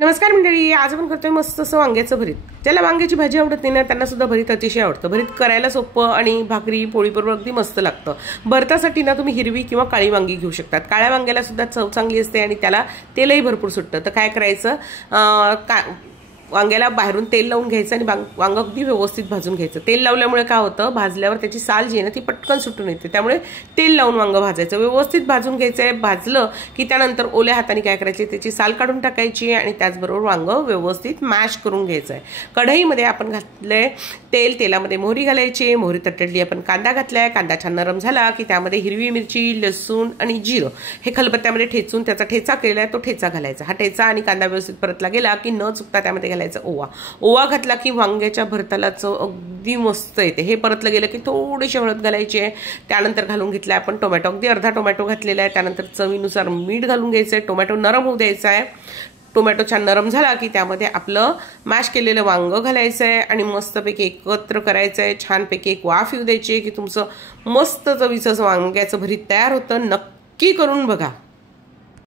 नमस्कार मंडळी, आज आपण करतोय मस्त असं वांग्याचं भरीत. ज्याला वांग्याची भाजी आवडत नाही ना त्यांना सुद्धा भरीत अतिशय आवडतं. भरीत करायला सोपं आणि भाकरी पोळीबरोबर अगदी मस्त लागतं. भरतासाठी ना तुम्ही हिरवी किंवा काळी वांगी घेऊ शकतात. काळ्या वांग्याला सुद्धा चव चांगली असते आणि त्याला तेलही भरपूर सुटतं. तर काय करायचं, वांग्याला बाहेरून तेल लावून घ्यायचं आणि वांग अगदी व्यवस्थित भाजून घ्यायचं. तेल लावल्यामुळे काय होतं, भाजल्यावर त्याची साल जी आहे ना ती पटकन सुटून येते. त्यामुळे तेल लावून वांग भाजायचं, व्यवस्थित भाजून घ्यायचंय. भाजलं की त्यानंतर ओल्या हाताने काय करायचे, त्याची साल काढून टाकायची आणि त्याचबरोबर वांग व्यवस्थित मॅश करून घ्यायचं आहे. कढईमध्ये आपण घातलंय तेल, तेलामध्ये मोहरी घालायची. मोहरी तडतडली, आपण कांदा घातलाय. कांदा छान नरम झाला की त्यामध्ये हिरवी मिरची, लसूण आणि जिरं हे खलबत्त्यामध्ये ठेचून त्याचा ठेचा केलाय तो ठेचा घालायचा. हा ठेचा आणि कांदा व्यवस्थित परतला गेला की न चुकता त्यामध्ये ओवा घातला की वांग्याच्या भरताला चव अगदी मस्त येते. हे परतलं गेलं की थोडीशी हळद घालायची आहे. त्यानंतर घालून घेतलाय आपण टोमॅटो, अगदी अर्धा टोमॅटो घातलेला आहे. त्यानंतर चवीनुसार मीठ घालून घ्यायचं आहे. टोमॅटो नरम होऊ द्यायचा आहे. टोमॅटो छान नरम झाला की त्यामध्ये आपलं मॅश केलेलं वांग घालायचं आहे आणि मस्तपैकी एकत्र करायचं आहे. छानपैकी एक वाफ येऊ द्यायची आहे की तुमचं मस्त चवीचं वांग्याचं भरीत तयार होतं. नक्की करून बघा.